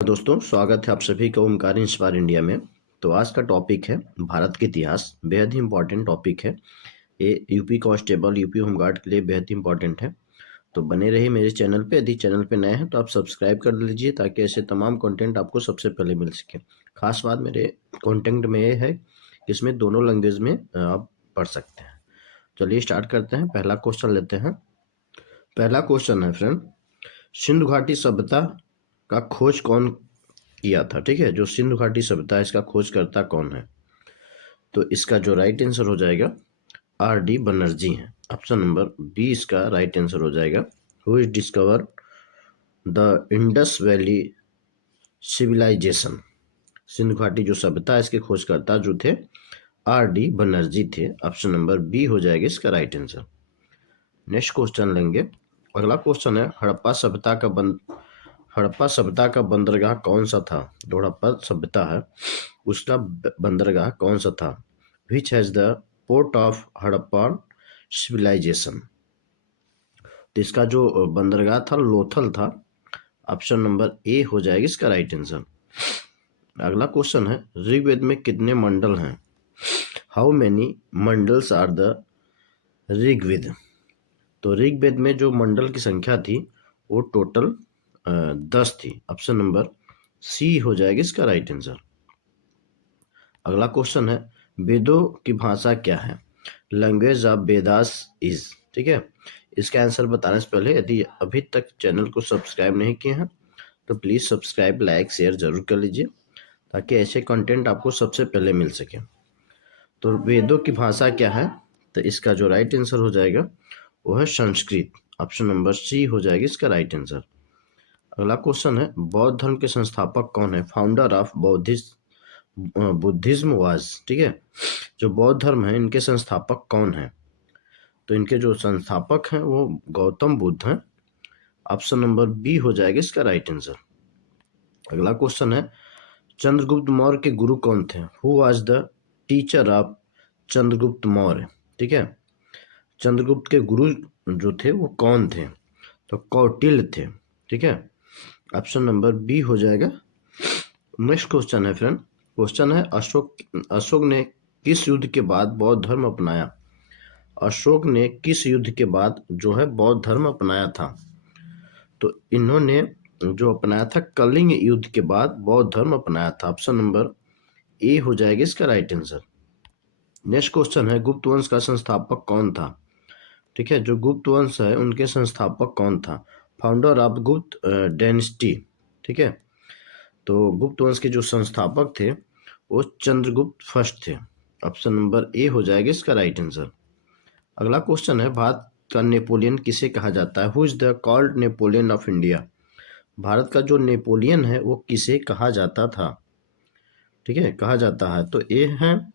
दोस्तों, स्वागत है आप सभी का ओमकार इंस्पायर इंडिया में। तो आज का टॉपिक है भारत के इतिहास। बेहद ही इंपॉर्टेंट टॉपिक है ये। यूपी कांस्टेबल, यूपी होमगार्ड के लिए बेहद ही इंपॉर्टेंट है। तो बने रहिए मेरे चैनल पे। यदि चैनल पे नए हैं तो आप सब्सक्राइब कर लीजिए ताकि ऐसे तमाम कंटेंट आपको सबसे पहले मिल सके। खास बात मेरे कंटेंट में ये है कि इसमें दोनों लैंग्वेज में आप पढ़ सकते हैं। चलिए स्टार्ट करते हैं। पहला क्वेश्चन लेते हैं। पहला क्वेश्चन है फ्रेंड, सिंधु घाटी सभ्यता का खोज कौन किया था? ठीक है, जो सिंधु घाटी सभ्यता है इसका खोजकर्ता कौन है? तो इसका जो राइट आंसर हो जाएगा आर डी बनर्जी है। ऑप्शन नंबर बी इसका राइट आंसर हो जाएगा। Who is discover the Indus valley civilisation? Sindhu घाटी जो सभ्यता है इसके खोजकर्ता जो थे आर डी बनर्जी थे। ऑप्शन नंबर बी हो जाएगा इसका राइट आंसर। नेक्स्ट क्वेश्चन लेंगे। अगला क्वेश्चन है हड़प्पा सभ्यता का बंदरगाह कौन सा था? जो हड़प्पा सभ्यता है उसका बंदरगाह कौन सा था? Which has the port of Harappa civilisation? तो इसका जो बंदरगाह था लोथल था। ऑप्शन नंबर ए हो जाएगा इसका राइट आंसर। अगला क्वेश्चन है ऋग्वेद में कितने मंडल हैं? How many mandals are the Rigveda? तो ऋग्वेद में जो मंडल की संख्या थी वो टोटल 10 थी। ऑप्शन नंबर सी हो जाएगा इसका राइट आंसर। अगला क्वेश्चन है वेदों की भाषा क्या है? Language of Vedas is. ठीक है, इसका आंसर बताने से पहले यदि अभी तक चैनल को सब्सक्राइब नहीं किए हैं तो प्लीज़ सब्सक्राइब, लाइक, शेयर जरूर कर लीजिए ताकि ऐसे कंटेंट आपको सबसे पहले मिल सके। तो वेदों की भाषा क्या है? तो इसका जो राइट आंसर हो जाएगा वो है संस्कृत। ऑप्शन नंबर सी हो जाएगी इसका राइट आंसर। अगला क्वेश्चन है बौद्ध धर्म के संस्थापक कौन है? Founder of Buddhism was. ठीक है, जो बौद्ध धर्म है इनके संस्थापक कौन है? तो इनके जो संस्थापक हैं वो गौतम बुद्ध हैं। ऑप्शन नंबर बी हो जाएगा इसका राइट आंसर। अगला क्वेश्चन है चंद्रगुप्त मौर्य के गुरु कौन थे? Who was the teacher of Chandragupta Maurya? ठीक है, चंद्रगुप्त के गुरु जो थे वो कौन थे? तो कौटिल्य थे। ठीक है, ऑप्शन नंबर बी हो जाएगा। नेक्स्ट क्वेश्चन है फ्रेंड। क्वेश्चन है अशोक ने किस युद्ध के बाद बौद्ध धर्म अपनाया? अशोक ने किस युद्ध के बाद जो है बौद्ध धर्म अपनाया था? तो इन्होंने जो अपनाया था कलिंग युद्ध के बाद बौद्ध धर्म अपनाया था। ऑप्शन नंबर ए हो जाएगा इसका राइट आंसर। नेक्स्ट क्वेश्चन है गुप्त वंश का संस्थापक कौन था? ठीक है, जो गुप्त वंश है उनके संस्थापक कौन था? फाउंडर ऑफ गुप्त डायनेस्टी। ठीक है, तो गुप्त वंश के जो संस्थापक थे वो चंद्रगुप्त फर्स्ट थे। ऑप्शन नंबर ए हो जाएगा इसका राइट आंसर। अगला क्वेश्चन है भारत का नेपोलियन किसे कहा जाता है? Who is the called Napoleon of India? Bharat का जो नेपोलियन है वो किसे कहा जाता था? ठीक है, कहा जाता है तो ए है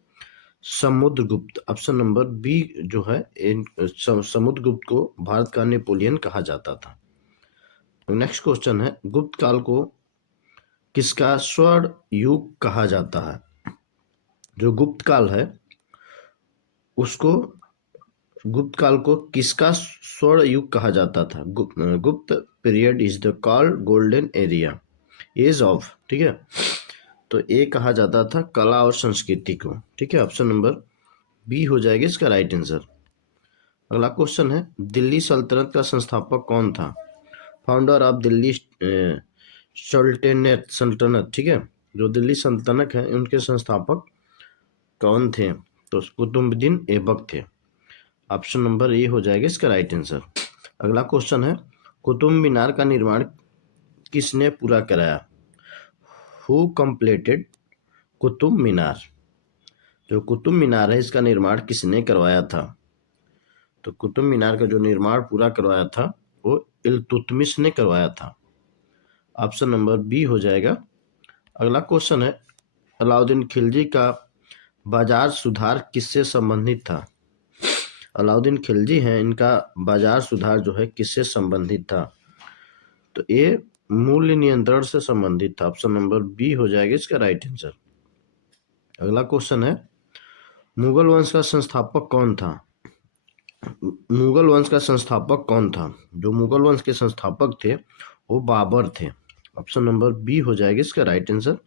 समुद्रगुप्त। ऑप्शन नंबर बी जो है समुद्रगुप्त को भारत का नेपोलियन कहा जाता था। नेक्स्ट क्वेश्चन है गुप्त काल को किसका स्वर्ण युग कहा जाता है? जो गुप्त काल है उसको गुप्त काल को किसका स्वर्ण युग कहा जाता था? Gupta period is the called golden area age of. ठीक है, तो ए कहा जाता था कला और संस्कृति को। ठीक है, ऑप्शन नंबर बी हो जाएगा इसका राइट आंसर। अगला क्वेश्चन है दिल्ली सल्तनत का संस्थापक कौन था? फाउंडर ऑफ दिल्ली सल्तनत। ठीक है, जो दिल्ली सल्तनत है उनके संस्थापक कौन थे? तो कुतुबुद्दीन ऐबक थे। ऑप्शन नंबर ए हो जाएगा इसका राइट आंसर। अगला क्वेश्चन है कुतुब मीनार का निर्माण किसने पूरा कराया? Who completed Qutub Minar? जो कुतुब मीनार है इसका निर्माण किसने करवाया था? तो कुतुब मीनार का जो निर्माण पूरा करवाया था वो इल्तुतमिश ने करवाया था। ऑप्शन नंबर बी हो जाएगा। अगला क्वेश्चन है अलाउद्दीन खिलजी का बाजार सुधार किससे संबंधित था? अलाउद्दीन खिलजी हैं इनका बाजार सुधार जो है किससे संबंधित था? तो ये मूल्य नियंत्रण से संबंधित था। ऑप्शन नंबर बी हो जाएगा इसका राइट आंसर। अगला क्वेश्चन है मुगल वंश का संस्थापक कौन था? मुगल वंश का संस्थापक कौन था? जो मुगल वंश के संस्थापक थे वो बाबर थे। ऑप्शन नंबर बी हो जाएगा इसका राइट आंसर।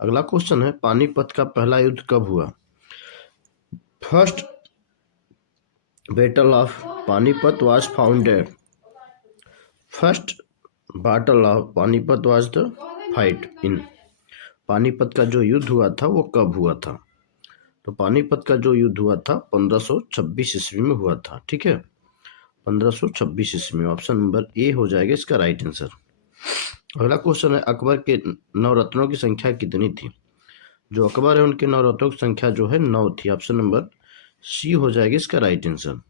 अगला क्वेश्चन है, पानीपत का पहला युद्ध कब हुआ? First battle of Panipat was founded. First battle of Panipat was the fight in. Panipat का जो युद्ध हुआ था वो कब हुआ था? तो पानीपत का जो युद्ध हुआ था 1526 ईस्वी में हुआ था। ठीक है, 1526 ईस्वी में। ऑप्शन नंबर ए हो जाएगा इसका राइट आंसर। अगला क्वेश्चन है, अकबर के नवरत्नों की संख्या कितनी थी? जो अकबर है उनके नवरत्नों की संख्या जो है 9 थी। ऑप्शन नंबर सी हो जाएगा इसका राइट आंसर।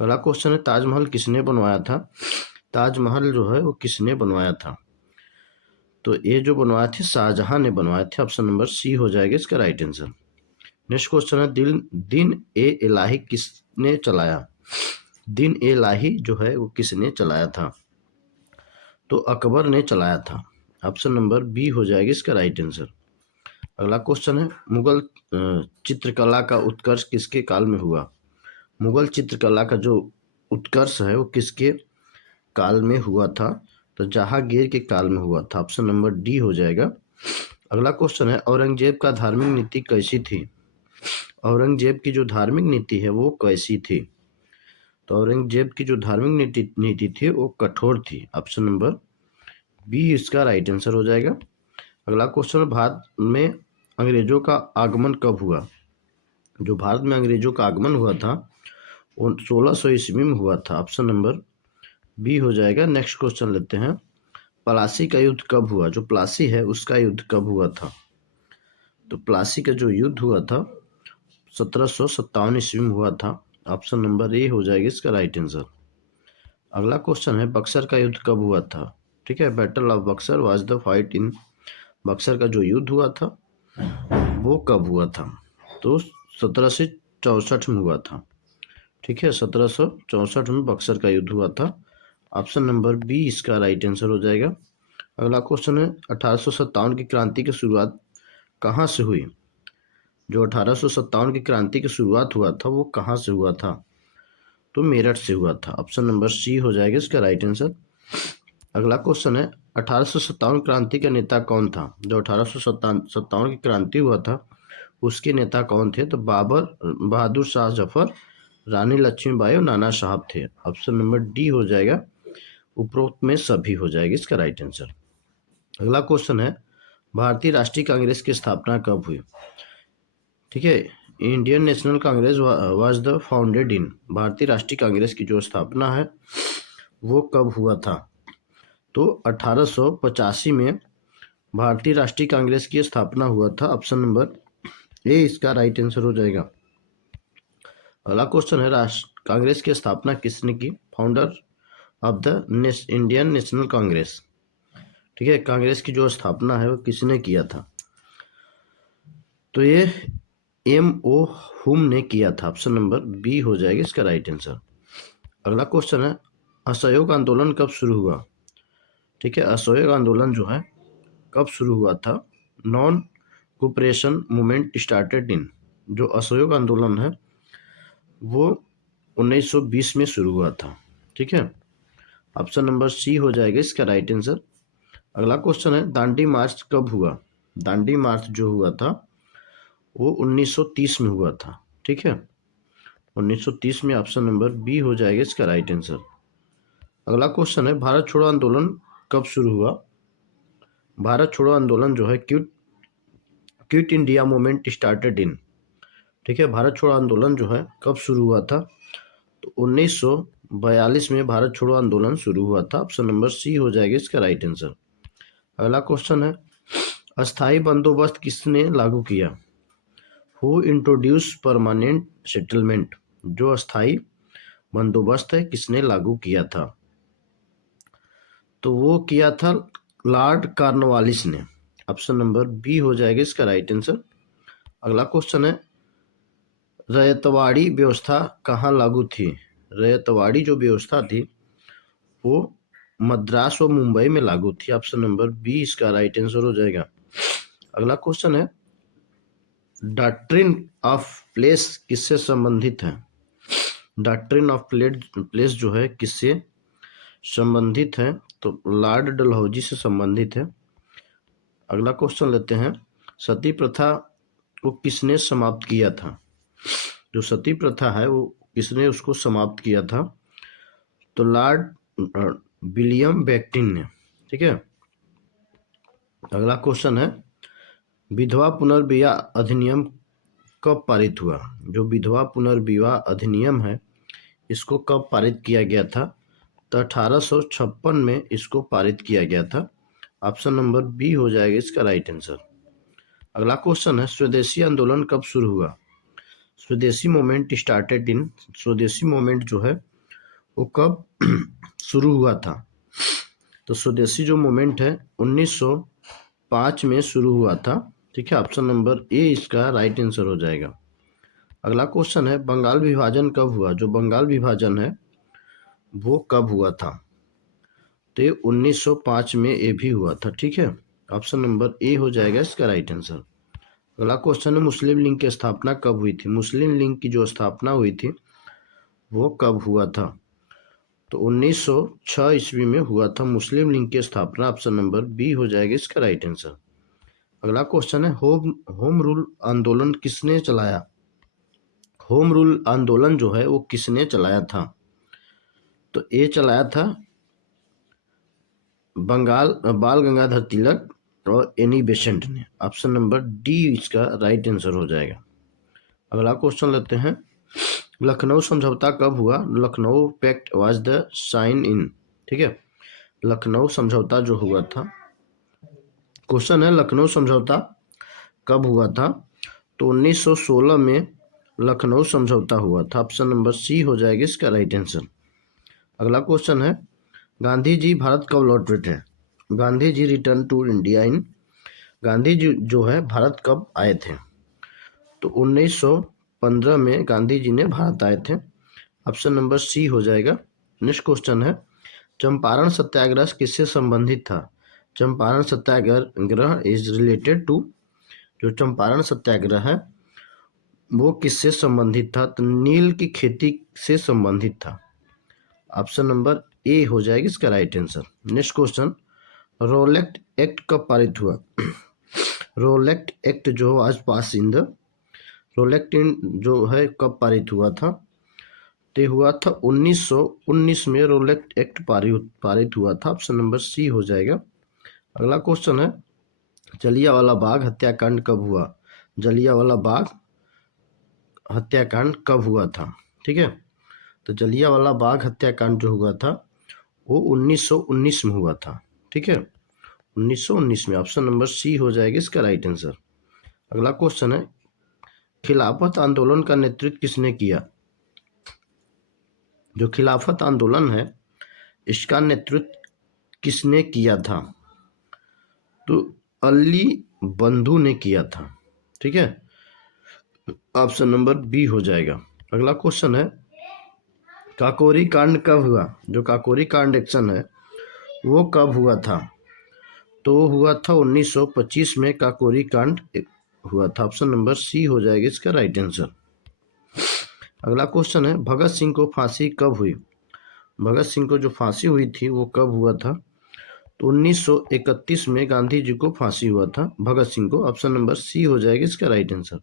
अगला क्वेश्चन है, ताजमहल किसने बनवाया था? ताजमहल जो है वो किसने बनवाया था? तो ये जो बनवाए थे शाहजहां ने बनवाए थे। ऑप्शन नंबर सी हो जाएगा इसका राइट आंसर। नेक्स्ट क्वेश्चन है, दिन ए इलाही किसने चलाया? दिन ए इलाही जो है वो किसने चलाया था? तो अकबर ने चलाया था। ऑप्शन नंबर बी हो जाएगा इसका राइट आंसर। अगला क्वेश्चन है, मुगल चित्रकला का उत्कर्ष किसके काल में हुआ? मुगल चित्रकला का जो उत्कर्ष है वो किसके काल में हुआ था? तो जहांगीर के काल में हुआ था। ऑप्शन नंबर डी हो जाएगा। अगला क्वेश्चन है, औरंगजेब का धार्मिक नीति कैसी थी? औरंगजेब की जो धार्मिक नीति है वो कैसी थी? तो औरंगजेब की जो धार्मिक नीति थी वो कठोर थी। ऑप्शन नंबर बी इसका राइट आंसर हो जाएगा। अगला क्वेश्चन, भारत में अंग्रेजों का आगमन कब हुआ? जो भारत में अंग्रेजों का आगमन हुआ था वो 1600 ईस्वी में हुआ था। ऑप्शन नंबर बी हो जाएगा। नेक्स्ट क्वेश्चन लेते हैं, प्लासी का युद्ध कब हुआ? जो प्लासी है उसका युद्ध कब हुआ था? तो प्लासी का जो युद्ध हुआ था 1757 ईस्वी में हुआ था। ऑप्शन नंबर ए हो जाएगा इसका राइट आंसर। अगला क्वेश्चन है, बक्सर का युद्ध कब हुआ था? ठीक है, battle of Buxar was the fight in. Buxar का जो युद्ध हुआ था वो कब हुआ था? तो 1764 में हुआ था। ठीक है, 1764 में बक्सर का युद्ध हुआ था। ऑप्शन नंबर बी इसका राइट आंसर हो जाएगा। अगला क्वेश्चन है, 1857 की क्रांति की शुरुआत कहाँ से हुई? जो 1857 की क्रांति की शुरुआत हुआ था वो कहाँ से हुआ था? तो मेरठ से हुआ था। ऑप्शन नंबर सी हो जाएगा इसका राइट आंसर। अगला क्वेश्चन है, 1857 क्रांति का नेता कौन था? जो 1857 की क्रांति हुआ था उसके नेता कौन थे? तो बाबर बहादुर शाह जफर, रानी लक्ष्मीबाई और नाना साहब थे। ऑप्शन नंबर डी हो जाएगा। उपरोक्त में सभी हो जाएगी इसका राइट आंसर। अगला क्वेश्चन है, भारतीय राष्ट्रीय कांग्रेस की स्थापना कब हुई? ठीक है, Indian national Congress was the founded in. भारतीय राष्ट्रीय कांग्रेस की जो स्थापना है वो कब हुआ था? तो 1885 में भारतीय राष्ट्रीय कांग्रेस की स्थापना हुआ था। ऑप्शन नंबर ए इसका राइट आंसर हो जाएगा। अगला क्वेश्चन है, कांग्रेस की स्थापना किसने की? Founder of the Indian national Congress. ठीक है, कांग्रेस की जो स्थापना है वो किसने किया था? तो ये M.O. हुम ने किया था। ऑप्शन नंबर बी हो जाएगा इसका राइट आंसर। अगला क्वेश्चन है, असहयोग आंदोलन कब शुरू हुआ? ठीक है, असहयोग आंदोलन जो है कब शुरू हुआ था? Non cooperation movement started in. जो असहयोग आंदोलन है वो 1920 में शुरू हुआ था। ठीक है, ऑप्शन नंबर सी हो जाएगा इसका राइट आंसर। अगला क्वेश्चन है, दांडी मार्च कब हुआ? दांडी मार्च जो हुआ था वो 1930 में हुआ था। ठीक है, 1930 में। ऑप्शन नंबर बी हो जाएगा इसका राइट आंसर। अगला क्वेश्चन है, भारत छोड़ो आंदोलन कब शुरू हुआ? भारत छोड़ो आंदोलन जो है quit India movement started in. ठीक है, भारत छोड़ो आंदोलन जो है कब शुरू हुआ था? तो 1942 में भारत छोड़ो आंदोलन शुरू हुआ था। ऑप्शन नंबर सी हो जाएगा इसका राइट आंसर। अगला क्वेश्चन है, अस्थाई बंदोबस्त किसने लागू किया? Who introduce permanent settlement. जो अस्थाई बंदोबस्त है किसने लागू किया था? तो वो किया था लॉर्ड कॉर्नवालिस ने। ऑप्शन नंबर बी हो जाएगा इसका राइट आंसर। अगला क्वेश्चन है, रयतवाड़ी व्यवस्था कहाँ लागू थी? रयतवाड़ी जो व्यवस्था थी वो मद्रास और मुंबई में लागू थी। ऑप्शन नंबर बी इसका राइट आंसर हो जाएगा। अगला क्वेश्चन है, डॉक्ट्रिन ऑफ प्लेस किससे संबंधित है? डॉक्ट्रिन ऑफ प्लेस जो है किससे संबंधित है? तो लॉर्ड डलहौजी से संबंधित है। अगला क्वेश्चन लेते हैं, सती प्रथा को किसने समाप्त किया था? जो सती प्रथा है वो किसने उसको समाप्त किया था? तो लॉर्ड विलियम बेंटिक ने। ठीक है। अगला क्वेश्चन है, विधवा पुनर्विवाह अधिनियम कब पारित हुआ? जो विधवा पुनर्विवाह अधिनियम है इसको कब पारित किया गया था? तो 1856 में इसको पारित किया गया था। ऑप्शन नंबर बी हो जाएगा इसका राइट आंसर। अगला क्वेश्चन है, स्वदेशी आंदोलन कब शुरू हुआ? स्वदेशी मूवमेंट स्टार्टेड इन, स्वदेशी मूवमेंट जो है वो कब शुरू हुआ था? तो स्वदेशी जो मूवमेंट है 1905 में शुरू हुआ था। ठीक है, ऑप्शन नंबर ए इसका राइट आंसर हो जाएगा। अगला क्वेश्चन है, बंगाल विभाजन कब हुआ? जो बंगाल विभाजन है वो कब हुआ था? तो ये 1905 में ये भी हुआ था। ठीक है, ऑप्शन नंबर ए हो जाएगा इसका राइट आंसर। अगला क्वेश्चन है, मुस्लिम लीग की स्थापना कब हुई थी? मुस्लिम लीग की जो स्थापना हुई थी वो कब हुआ था? तो 1906 ईस्वी में हुआ था मुस्लिम लीग की स्थापना। ऑप्शन नंबर बी हो जाएगा इसका राइट आंसर। अगला क्वेश्चन है, होम रूल आंदोलन किसने चलाया? होम रूल आंदोलन जो है वो किसने चलाया था? तो ये चलाया था बाल गंगाधर तिलक और एनी बेसेंट ने। ऑप्शन नंबर डी इसका राइट आंसर हो जाएगा। अगला क्वेश्चन लेते हैं, लखनऊ समझौता कब हुआ? Lucknow pact was the sign in. ठीक है, लखनऊ समझौता जो हुआ था, क्वेश्चन है लखनऊ समझौता कब हुआ था? तो 1916 में लखनऊ समझौता हुआ था। ऑप्शन नंबर सी हो जाएगा इसका राइट आंसर। अगला क्वेश्चन है, गांधी जी भारत कब लौटे थे? Gandhi ji return to India in, Gandhi ji जो है भारत कब आए थे? तो 1915 में गांधी जी ने भारत आए थे। ऑप्शन नंबर सी हो जाएगा। नेक्स्ट क्वेश्चन है, चंपारण सत्याग्रह किससे संबंधित था? चंपारण सत्याग्रह इज रिलेटेड टू, जो चंपारण सत्याग्रह है वो किससे संबंधित था? तो नील की खेती से संबंधित था। ऑप्शन नंबर ए हो जाएगी इसका right answer. Next question, रोलेक्ट act कब पारित हुआ? रोलेक्ट एक्ट जो आज पास इन द, रोलेक्ट इन जो है कब पारित हुआ था? तो हुआ था 1919 में रोलेक्ट एक्ट पारित हुआ था। ऑप्शन नंबर सी हो जाएगा। अगला क्वेश्चन है, जलियांवाला बाग हत्याकांड कब हुआ? जलियांवाला बाग हत्याकांड कब हुआ था? ठीक है, तो जलियांवाला बाग हत्याकांड जो हुआ था वो 1919 में हुआ था। ठीक है, 1919 में। ऑप्शन नंबर सी हो जाएगा इसका राइट आंसर। अगला क्वेश्चन है, खिलाफत आंदोलन का नेतृत्व किसने किया? जो खिलाफत आंदोलन है इसका नेतृत्व किसने किया था? तो अली बंधु ने किया था। ठीक है, ऑप्शन नंबर बी हो जाएगा। अगला क्वेश्चन है, काकोरी कांड कब हुआ? जो काकोरी कांड एक्शन है वो कब हुआ था? तो हुआ था 1925 में काकोरी कांड हुआ था। ऑप्शन नंबर सी हो जाएगा इसका राइट आंसर। अगला क्वेश्चन है, भगत सिंह को फांसी कब हुई? भगत सिंह को जो फांसी हुई थी वो कब हुआ था? तो 1931 में गांधी जी को फांसी हुआ था भगत सिंह को। ऑप्शन नंबर सी हो जाएगा इसका राइट आंसर।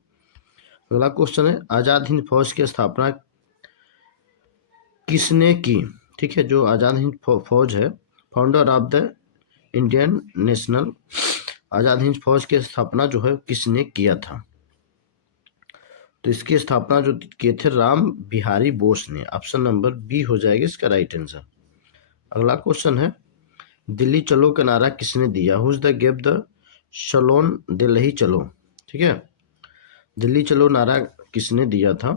अगला क्वेश्चन है, आजाद हिंद फौज की स्थापना किसने की? ठीक है, जो आजाद हिंद फौज है, founder of the Indian National, Azad Hind Fauj की स्थापना जो है किसने किया था? तो इसकी स्थापना जो किए थे राम बिहारी बोस ने। ऑप्शन नंबर बी हो जाएगा इसका राइट आंसर। अगला क्वेश्चन है, दिल्ली चलो का नारा किसने दिया? Who's the gave the slogan Delhi Chalo. ठीक है, दिल्ली चलो नारा किसने दिया था?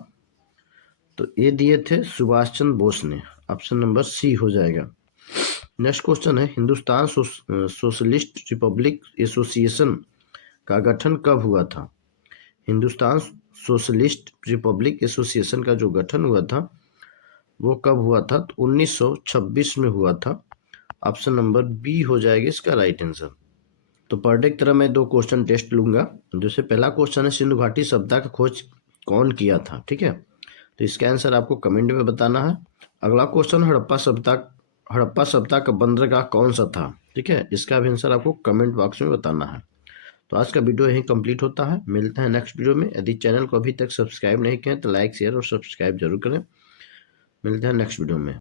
तो ये दिए थे सुभाष चंद्र बोस ने। ऑप्शन नंबर सी हो जाएगा। नेक्स्ट क्वेश्चन है, हिंदुस्तान सोशलिस्ट रिपब्लिक एसोसिएशन का गठन कब हुआ था? हिंदुस्तान सोशलिस्ट रिपब्लिक एसोसिएशन का जो गठन हुआ था वो कब हुआ था? तो 1926 में हुआ था। ऑप्शन नंबर बी हो जाएगा इसका राइट आंसर। तो पर डे की तरह मैं 2 क्वेश्चन टेस्ट लूंगा। जैसे पहला क्वेश्चन है, सिंधु घाटी सभ्यता का खोज कौन किया था? ठीक है, तो इसका आंसर आपको कमेंट में बताना है। अगला क्वेश्चन, हड़प्पा सभ्यता हड़प्पा सभ्यता का बंदरगाह कौन सा था? ठीक है, इसका भी आंसर आपको कमेंट बॉक्स में बताना है। तो आज का वीडियो यही कंप्लीट होता है, मिलते हैं नेक्स्ट वीडियो में। यदि चैनल को अभी तक सब्सक्राइब नहीं किया तो लाइक शेयर और सब्सक्राइब जरूर करें। मिलते हैं नेक्स्ट वीडियो में।